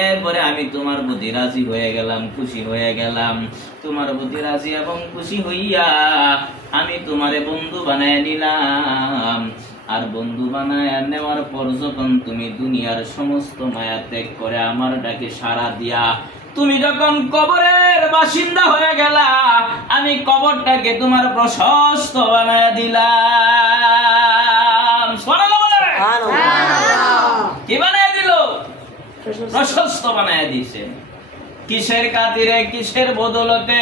এরপরে আমি তোমার প্রতি রাজি হয়ে গেলাম, খুশি হয়ে গেলাম। তোমার প্রতি রাজি এবং খুশি হইয়া আমি তোমারে বন্ধু বানায় নিলাম। আর বন্ধু বানায় নেওয়ার পর যখন তুমি দুনিয়ার সমস্ত মায়া ত্যাগ করে আমার ডাকে সাড়া দিয়া তুমি যখন কবরের বাসিন্দা হয়ে গেলা, আমি কবরটাকে তোমার প্রশস্ত বানায় দিলাম। কি বানায় দিল? প্রশস্ত বানায় দিয়েছেন। কিসের খাতিরে, কিসের বদলতে?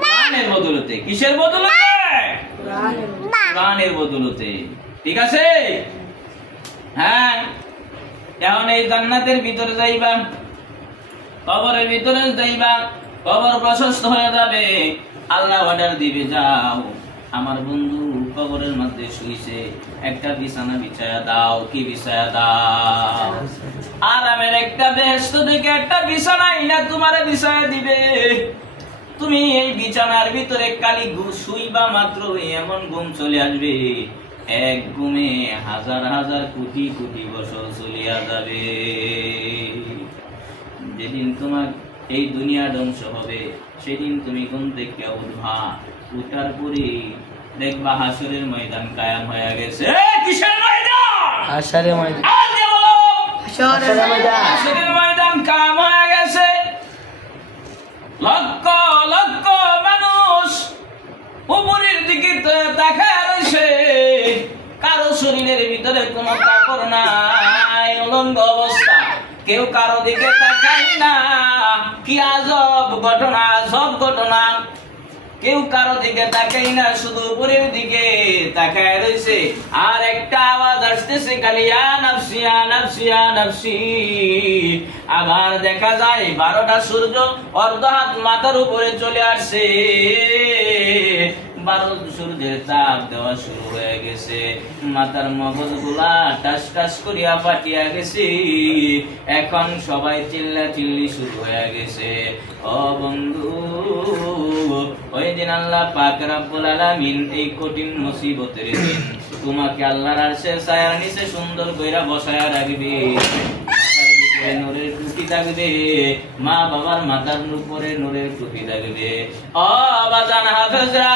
প্রাণের বদলতে। কিসের বদলতে? প্রাণের বদলতে। ঠিক আছে? হ্যাঁ, এখন এই জান্নাতের ভিতরে যাইবা, কবরের ভিতরে যাইবা, কবর প্রশস্ত হয়ে যাবে। আল্লাহ অর্ডার দিবে, যাও আমার বন্ধু কবরের মধ্যে শুইছে, একটা বিছানা বিছায়া দাও। কি বিছায়া দাও? আরামের একটা বেহেশত থেকে একটা বিছানা না তোমারে বিছায়া দিবে। তুমি এই বিছানার ভিতরে কালি শুইবা মাত্র এমন ঘুম চলে আসবে, এক ঘুমে হাজার হাজার কোটি কোটি বছর চলিয়া যাবে। যেদিন তোমার এই দুনিয়া ধ্বংস হবে, সেদিন তুমি ঘুম থেকে উঠবা, উঠার পরে দেখবা হাসরের ময়দান কায়াম হয়ে গেছে। কিসের ময়দান? হাসরের ময়দান। আজকে বলো হাসরের ময়দান। হাসরের ময়দান কায়াম হয়ে গেছে। লক্ষ লক্ষ মানুষ উপরের দিকে তাকায় রয়েছে, কারো শরীরের ভিতরে কোনো কাপড় নাই, উলঙ্গ অবস্থা, কেউ কারো দিকে তাকায় না। কি আজব ঘটনা, আজব ঘটনা। কেউ কারো দিকে তাকাই না, শুধু উপরের দিকে তাকায় রয়েছে। আর একটা আওয়াজ আসতেছে, খালি ইয়া নাফসি ইয়া নাফসি ইয়া নাফসি। আবার দেখা যায় 12টা সূর্য অর্ধ হাত মাথার উপরে চলে আসছে, 12 সূর্যের তাপ দেওয়া শুরু হয়ে গেছে। মাথার মগজগুলা টাস টাস করিয়া ফাটিয়া গেছে। এখন সবাই চিল্লা চিল্লি শুরু হয়ে গেছে। ও বন্ধু, ওই দিন আল্লাহ পাক রব্বুল আলামিন এই কঠিন মুসিবতের দিন তোমাকে আল্লাহর আরশের ছায়ার নিচে সুন্দর কইরা বসায়া রাখবে। মাথার ভিতরে নূরের টুপি থাকবে, মা বাবার মাথার উপরে নূরের টুপি থাকবে। ও বাজান হাফেজরা,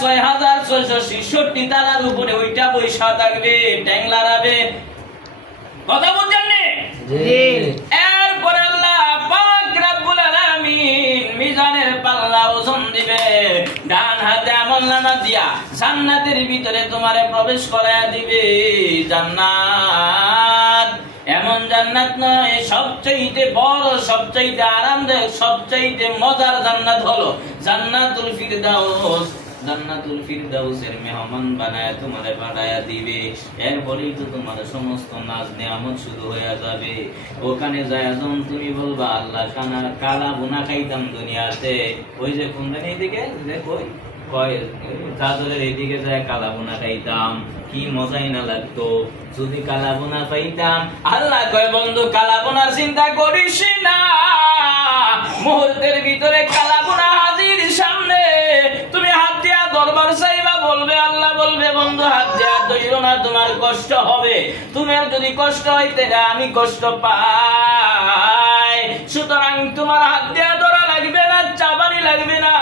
6666 তারার উপরে ওইটা বৈশা থাকবে, ট্যাং লড়াবে। কথা বুঝছেন নি? জি। এরপরে আল্লাহ পাক রব্বুল আলামিন মিজানের পাল্লা ওজন দিবে, ডান হাতে আমলনামা দিয়া জান্নাতের ভিতরে তোমারে প্রবেশ করায়া দিবে। জান্নাত এমন জান্নাত নয়, সবচাইতে বড়, সবচাইতে আরামদায়ক, সবচাইতে মজার জান্নাত হলো জান্নাতুল ফিরদাউস। জান্নাতুল ফিরদাউসের মেহমান বানায় তোমারে পাঠায়া দিবে। এরপরেই তো তোমার সমস্ত নাজ নিয়ামত শুরু হয়ে যাবে। ওখানে যায় যখন তুমি বলবা আল্লাহ কালা বোনা খাইতাম দুনিয়াতে, ওই যে কোন দিন এইদিকে চাদরের এইদিকে যায় কালা বোনা খাইতাম, কি মজাই না লাগতো যদি কালা বোনা পাইতাম। আল্লাহ কয় বন্ধু কালা বোনার চিন্তা করিস না, মুহূর্তের ভিতরে কালা বোনা হাজির সামনে। তুমি হাত দিয়া দরবার চাইবা, বলবে আল্লাহ বলবে বন্ধু হাত দিয়া ধইরো না, তোমার কষ্ট হবে। তোমার যদি কষ্ট হইতে আমি কষ্ট পাই, সুতরাং তোমার হাত দিয়া ধরা লাগবে না, চাবানি লাগবে না,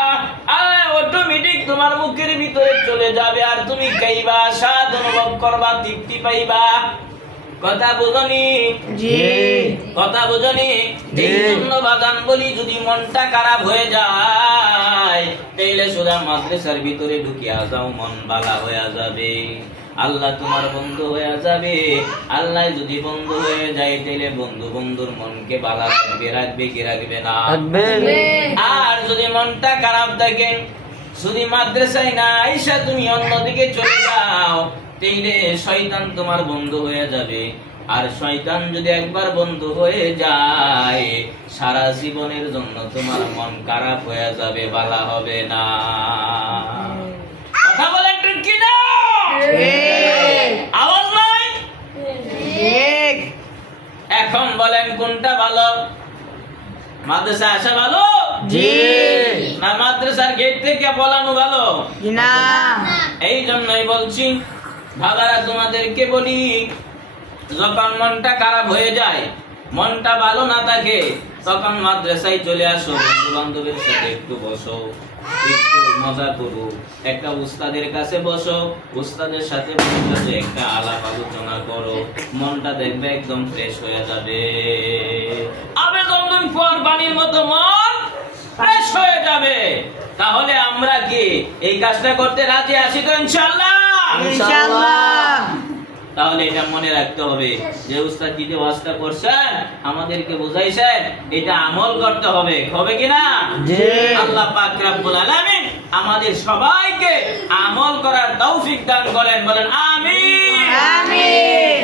অটোমেটিক তোমার মুখের ভিতরে চলে যাবে। আর তুমি খাইবা, স্বাদ অনুভব করবা, তৃপ্তি পাইবা। কথা বুঝনি? জি। কথা বুঝনি? এই জন্য বাগান বলি, যদি মনটা খারাপ হয়ে যায় তাইলে সোজা মাদ্রাসার ভিতরে ঢুকিয়া যাও, মন ভালো হয়ে যাবে, আল্লাহ তোমার বন্ধু হয়ে যাবে। আল্লাহ যদি বন্ধু হয়ে যায় তাইলে বন্ধু বন্ধুর মনকে ভালো রাখবে কি রাখবে না? আর যদি মনটা খারাপ থাকে, যদি মাদ্রাসায় না আইসা তুমি অন্যদিকে চলে যাও, তাইলে শয়তান তোমার বন্ধু হয়ে যাবে। আর শয়তান যদি একবার বন্ধু হয়ে যায়, সারা জীবনের জন্য তোমার মন খারাপ হয়ে যাবে, ভালো হবে না। কথা বলেন ঠিক কি না? আওয়াজ নাই? এখন বলেন কোনটা ভালো? মাদ্রাসা আসা ভালো? জি। না মাদ্রাসার গেট থেকে পলানো ভালো? না। এই জন্যই বলছি বাবারা, তোমাদেরকে বলি, যখন মনটা খারাপ হয়ে যায় মনটা ভালো না থাকে তখন মাদ্রাসায় চলে আসো, বন্ধু বান্ধবের সাথে একটু বসো, একটু মজা করো, একটা উস্তাদের কাছে বসো, উস্তাদের সাথে বসে একটা আলাপ আলোচনা করো, মনটা দেখবে একদম ফ্রেশ হয়ে যাবে। আবেদন পানির মতো মন ফ্রেশ হয়ে যাবে। তাহলে আমরা কি এই কাজটা করতে রাজি আছি তো ইনশাআল্লাহ? ইনশাআল্লাহ। তাহলে এটা মনে রাখতে হবে যে উস্তাদ যে ওয়াজটা করছেন, আমাদেরকে বুঝাইছেন, এটা আমল করতে হবে। হবে কিনা? জি। আল্লাহ পাক রব্বুল আলামিন আমাদের সবাইকে আমল করার তৌফিক দান করেন। বলেন আমিন। আমিন।